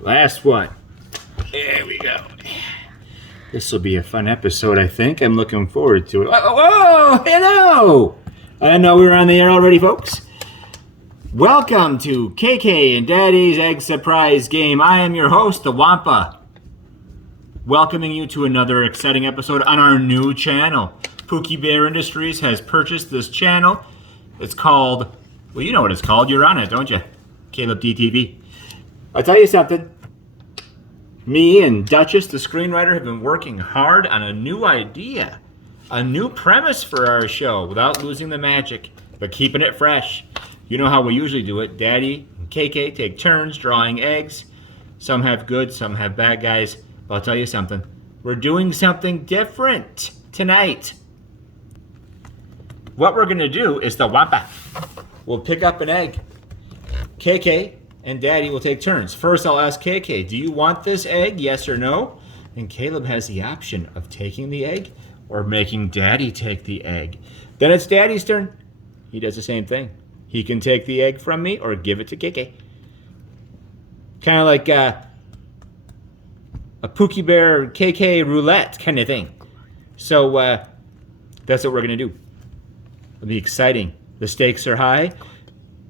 Last one. There we go. This will be a fun episode, I think. I'm looking forward to it. Whoa, hello! I know we're on the air already, folks. Welcome to KK and Daddy's Egg Surprise Game. I am your host, the Wampa. Welcoming you to another exciting episode on our new channel. Pookie Bear Industries has purchased this channel. It's called, well, you know what it's called. You're on it, don't you? Caleb DTV. I'll tell you something. Me and Duchess, the screenwriter, have been working hard on a new idea, a new premise for our show without losing the magic, but keeping it fresh. You know how we usually do it. Daddy and KK take turns drawing eggs. Some have good, some have bad guys. But I'll tell you something. We're doing something different tonight. What we're going to do is the Wampa. We'll pick up an egg. KK and Daddy will take turns. First, I'll ask KK, do you want this egg, yes or no? And Caleb has the option of taking the egg or making Daddy take the egg. Then it's Daddy's turn. He does the same thing. He can take the egg from me or give it to KK. Kind of like a Pookie Bear KK roulette kind of thing. So that's what we're going to do. It'll be exciting. The stakes are high.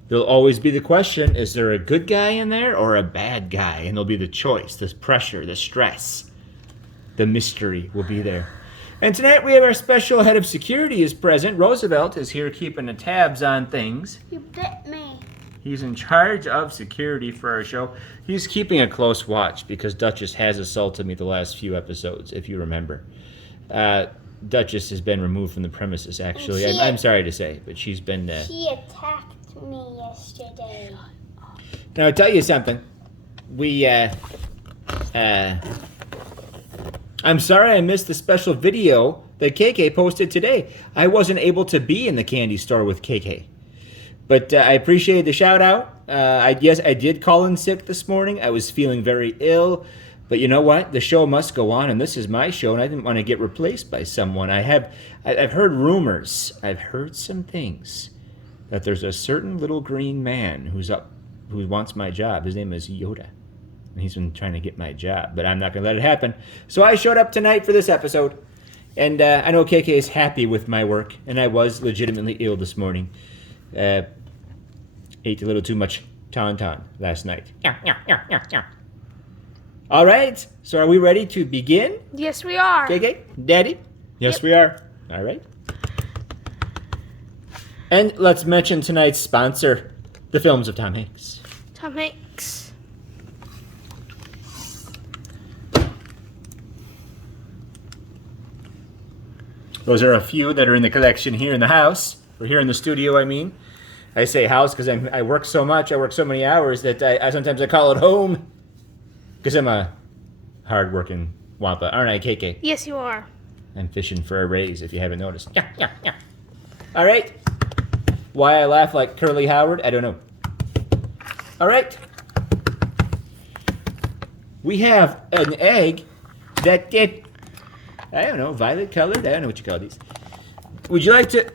There'll always be the question, is there a good guy in there or a bad guy? And there'll be the choice, the pressure, the stress. The mystery will be there. And tonight we have our special head of security is present. Roosevelt is here keeping the tabs on things. You bit me. He's in charge of security for our show. He's keeping a close watch because Duchess has assaulted me the last few episodes, if you remember. Duchess has been removed from the premises, actually. I'm sorry to say, but she's been... She attacked me yesterday. Now, I'll tell you something. I'm sorry I missed the special video that KK posted today. I wasn't able to be in the candy store with KK. But I appreciate the shout out. I did call in sick this morning. I was feeling very ill. But you know what? The show must go on, and this is my show, and I didn't want to get replaced by someone. I've heard rumors. I've heard some things that there's a certain little green man who wants my job. His name is Yoda. And he's been trying to get my job, but I'm not going to let it happen. So I showed up tonight for this episode. And I know KK is happy with my work, and I was legitimately ill this morning. Ate a little too much tauntaun last night. All right, so are we ready to begin? Yes, we are. KK? Daddy? Yes, Yep. we are. All right. And let's mention tonight's sponsor, the films of Tom Hanks. Tom Hanks. Those are a few that are in the collection here in the house, or here in the studio, I mean. I say house because I work so much, I work so many hours that I sometimes call it home. Because I'm a hard-working Wampa, aren't I, KK? Yes, you are. I'm fishing for a raise, if you haven't noticed. Yeah. All right. Why I laugh like Curly Howard, I don't know. All right. We have an egg that get, I don't know, violet colored? I don't know what you call these. Would you like to,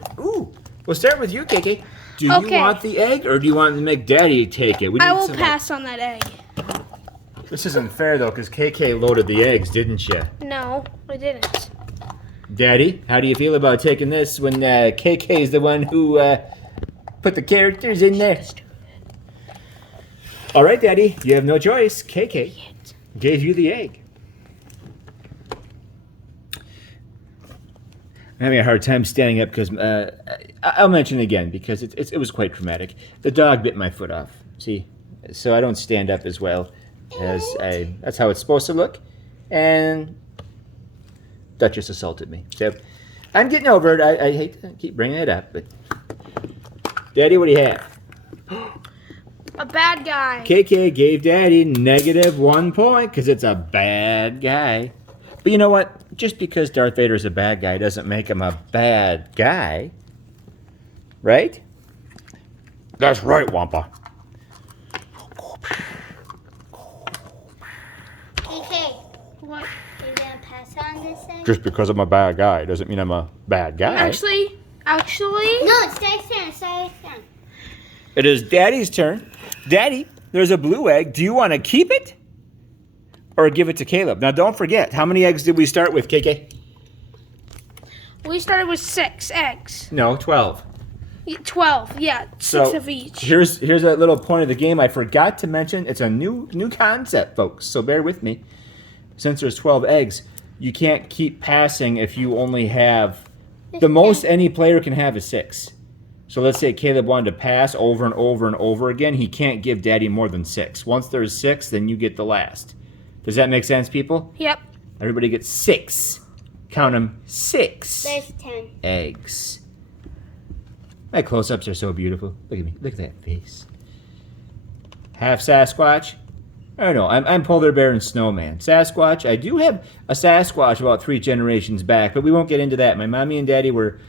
we'll start with you, KK. Do you want the egg, or do you want to make Daddy take it? I will pass on that egg. This isn't fair, though, because KK loaded the eggs, didn't you? No, I didn't. Daddy, how do you feel about taking this when KK is the one who put the characters in there? All right, Daddy, you have no choice. KK gave you the egg. I'm having a hard time standing up because I'll mention it again because it was quite traumatic. The dog bit my foot off. See, so I don't stand up as well. That's how it's supposed to look. And Duchess assaulted me. So I'm getting over it. I hate to keep bringing it up, but Daddy, what do you have? A bad guy. KK gave Daddy -1 point because it's a bad guy. But you know what? Just because Darth Vader's a bad guy doesn't make him a bad guy. Right? That's right, Wampa. What? You're gonna pass on this thing? Just because I'm a bad guy doesn't mean I'm a bad guy. Actually. No, it's Daddy's turn. It is Daddy's turn. Daddy, there's a blue egg. Do you want to keep it or give it to Caleb. Now, don't forget, how many eggs did we start with, KK? We started with 6 eggs. No, 12. 12, yeah, 6 So of each. here's a little point of the game I forgot to mention. It's a new concept, folks, so bear with me. Since there's 12 eggs, you can't keep passing if you only have... The most any player can have is 6. So let's say Caleb wanted to pass over and over and over again. He can't give Daddy more than 6. Once there's 6, then you get the last. Does that make sense, people? Yep. Everybody gets 6. Count them, 6 There's 10. eggs. My close-ups are so beautiful. Look at me. Look at that face. Half Sasquatch. I don't know. I'm Polar Bear and Snowman. Sasquatch. I do have a Sasquatch about 3 generations back, but we won't get into that. My mommy and daddy were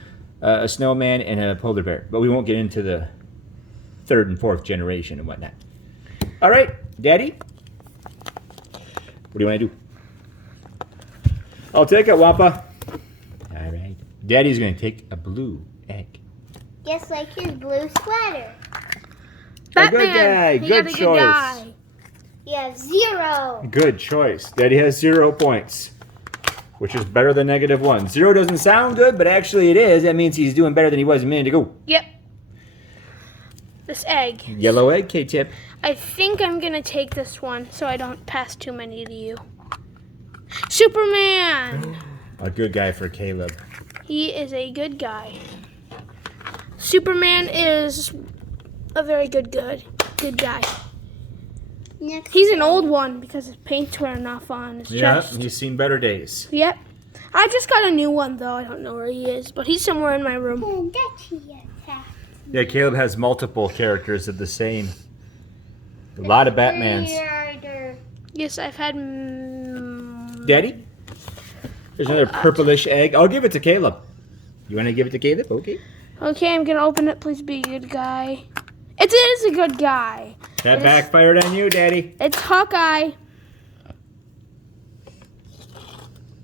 a snowman and a polar bear, but we won't get into the 3rd and 4th generation and whatnot. All right, Daddy. What do you want to do? I'll take it, Wampa. All right. Daddy's going to take a blue egg. Just like his blue sweater. A good guy. He got Good a choice. good guy. You have 0. Good choice. Daddy has 0 points, which is better than -1. 0 doesn't sound good, but actually it is. That means he's doing better than he was a minute ago. Yep. This egg. Yellow egg, K-Tip. I think I'm going to take this one so I don't pass too many to you. Superman. A good guy for Caleb. He is a good guy. Superman is a very good guy. Next He's an old one because his paint's wearing off on his Yeah, chest. he's seen better days. Yep. I just got a new one though. I don't know where he is, but he's somewhere in my room. And that he attacked. Yeah, Caleb has multiple characters of the same. A lot of Batmans. Rider. Yes, I've had. Daddy? There's another purplish egg. I'll give it to Caleb. You want to give it to Caleb? Okay. Okay, I'm gonna open it. Please be a good guy. It is a good guy. That backfired on you, Daddy. It's Hawkeye.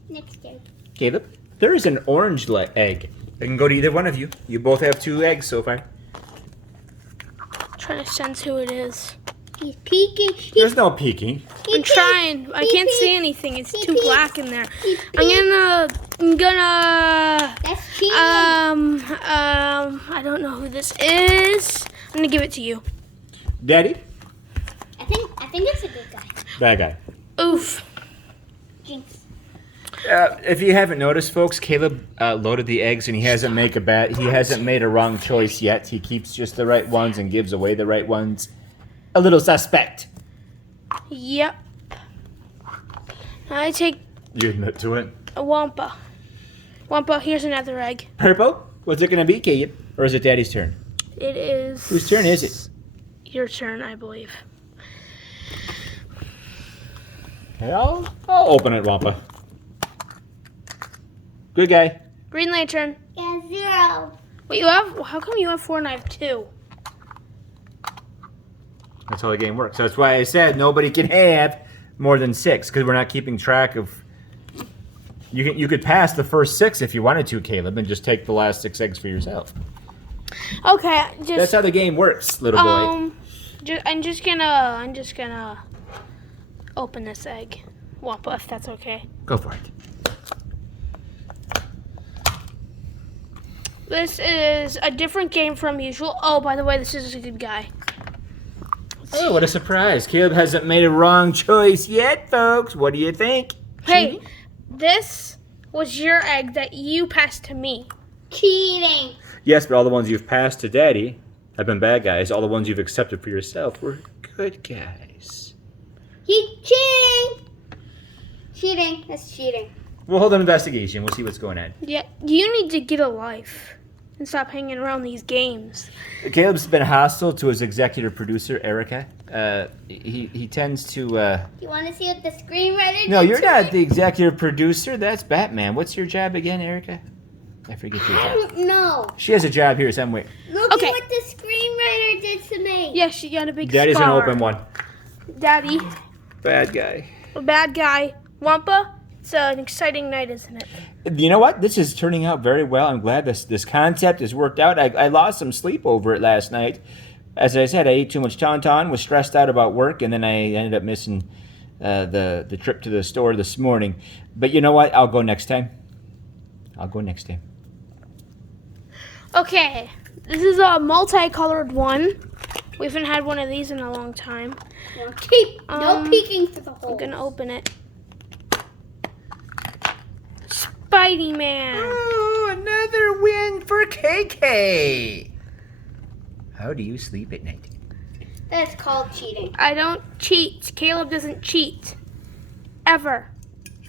Next egg. Caleb? There is an orange egg. It can go to either one of you. You both have 2 eggs so far. Trying to sense who it is. He's peeking. There's no peeking. I'm trying. I can't see anything. It's too black in there. I'm gonna. That's cheating. I don't know who this is. I'm gonna give it to you. Daddy? I think it's a good guy. Bad guy. Oof. Jinx. If you haven't noticed, folks, Caleb loaded the eggs and he hasn't made a wrong choice yet. He keeps just the right ones and gives away the right ones. A little suspect. Yep. I take You admit to it. a Wampa. Wampa, here's another egg. Purple? What's it gonna be, Caleb? Or is it Daddy's turn? It is. Whose turn is it? Your turn, I believe. Okay, I'll open it, Wampa. Good guy. Green Lantern. Yeah, 0. Wait, you have? How come you have 4 and I have 2? That's how the game works. That's why I said nobody can have more than 6, because we're not keeping track of. You could pass the first 6 if you wanted to, Caleb, and just take the last 6 eggs for yourself. Okay, That's just how the game works, little boy. I'm just gonna open this egg, Wampa, if that's okay. Go for it. This is a different game from usual. Oh, by the way, this is a good guy. Oh, what a surprise. Caleb hasn't made a wrong choice yet, folks. What do you think? Hey, this was your egg that you passed to me. Cheating. Yes, but all the ones you've passed to Daddy have been bad guys. All the ones you've accepted for yourself were good guys. He's cheating. Cheating. That's cheating. We'll hold an investigation. We'll see what's going on. Yeah, you need to get a life and stop hanging around these games. Caleb's been hostile to his executive producer, Erica. He tends to... You want to see what the screenwriter No, did you're to not it? the executive producer. That's Batman. What's your job again, Erica? I forget your I job. don't know. She has a job here somewhere. Look Okay. at what the screenwriter did to me. Yeah, she got a big Daddy's an scar. open one. Daddy, Bad guy. a bad guy. Wampa, it's an exciting night, isn't it? You know what? This is turning out very well. I'm glad this concept has worked out. I lost some sleep over it last night. As I said, I ate too much Tauntaun, was stressed out about work, and then I ended up missing the trip to the store this morning. But you know what? I'll go next time. Okay, this is a multicolored one. We haven't had one of these in a long time. No peeking through the hole. I'm gonna open it. Spidey-Man. Oh, another win for KK. How do you sleep at night? That's called cheating. I don't cheat. Caleb doesn't cheat. Ever.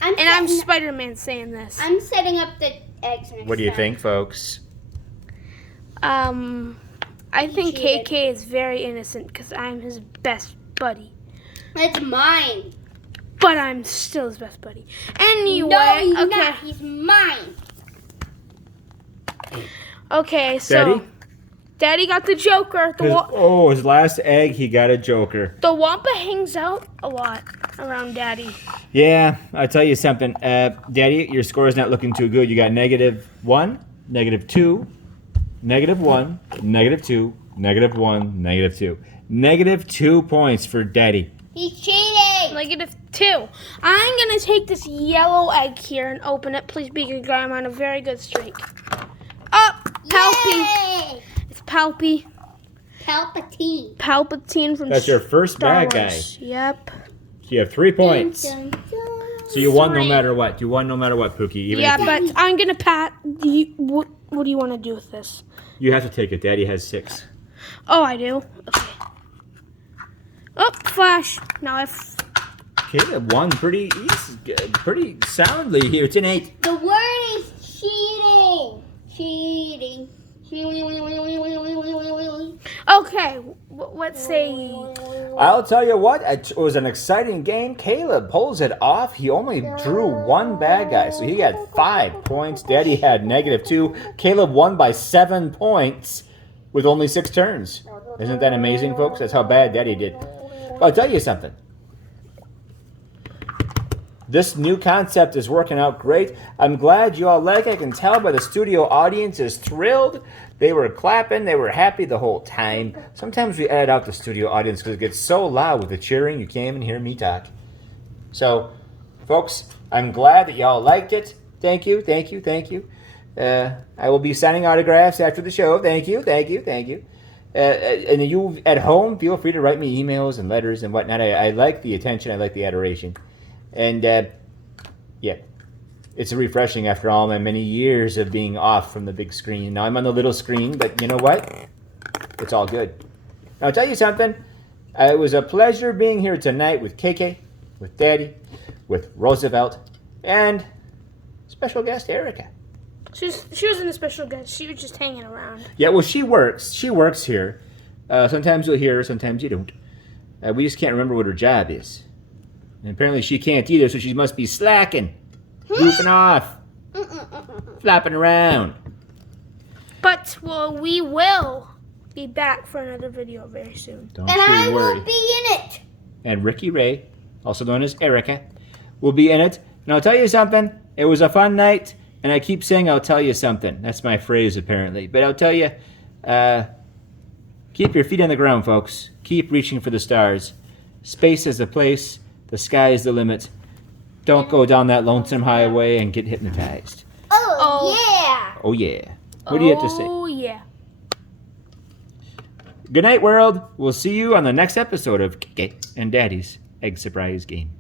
I'm And I'm setting- Spider-Man saying this. I'm setting up the eggs next What do you time. think, folks? I think cheated. KK is very innocent because I'm his best buddy. It's mine. But I'm still his best buddy. Anyway, No, he's okay. not. He's mine. Okay, so Daddy got the Joker. His last egg, he got a Joker. The Wampa hangs out a lot around Daddy. Yeah, I'll tell you something. Daddy, your score is not looking too good. You got -1, -2, -1, -2, -1, -2. -2 points for Daddy. He's cheating. -2. I'm gonna take this yellow egg here and open it. Please be good guy. I'm on a very good streak. Up, Palpy. Yay! It's Palpy. Palpatine. Palpatine from That's your first Star bad Wars. Yep. So you have 3 points. Dun, dun, dun. So you won no 3. matter what. You won no matter what, Pookie. Even Yeah, if but I'm gonna pat. What do you want to do with this? you have to take it. Daddy has 6. Oh, I do. Okay. Oh, flash. Now Caleb won pretty soundly here. It's an 8. The word is cheating. Cheating. Okay. What say ye? I'll tell you what, it was an exciting game. Caleb pulls it off. He only drew 1 bad guy, so he got 5 points. Daddy had -2. Caleb won by 7 points with only 6 turns. Isn't that amazing, folks? That's how bad Daddy did. But I'll tell you something. This new concept is working out great. I'm glad you all like it. I can tell by the studio audience is thrilled. They were clapping. They were happy the whole time. Sometimes we edit out the studio audience because it gets so loud with the cheering you can't even hear me talk. So, folks, I'm glad that y'all liked it. Thank you. I will be signing autographs after the show. Thank you. And you at home, feel free to write me emails and letters and whatnot. I like the attention. I like the adoration. And, yeah, it's refreshing after all my many years of being off from the big screen. Now I'm on the little screen, but you know what? It's all good. Now, I'll tell you something. It was a pleasure being here tonight with KK, with Daddy, with Roosevelt, and special guest Erica. She wasn't a special guest. She was just hanging around. Yeah, well, she works. She works here. Sometimes you'll hear her, sometimes you don't. We just can't remember what her job is. And apparently she can't either, so she must be slacking, goofing off, flopping around. But we will be back for another video very soon. Don't And I you worry. will be in it. And Ricky Ray, also known as Erica, will be in it. And I'll tell you something. It was a fun night. And I keep saying I'll tell you something. That's my phrase, apparently. But I'll tell you, keep your feet on the ground, folks. Keep reaching for the stars. Space is the place. The sky is the limit. Don't go down that lonesome highway and get hypnotized. Oh, yeah. Oh, yeah. What do you have to say? Oh, yeah. Good night, world. We'll see you on the next episode of KK and Daddy's Egg Surprise Game.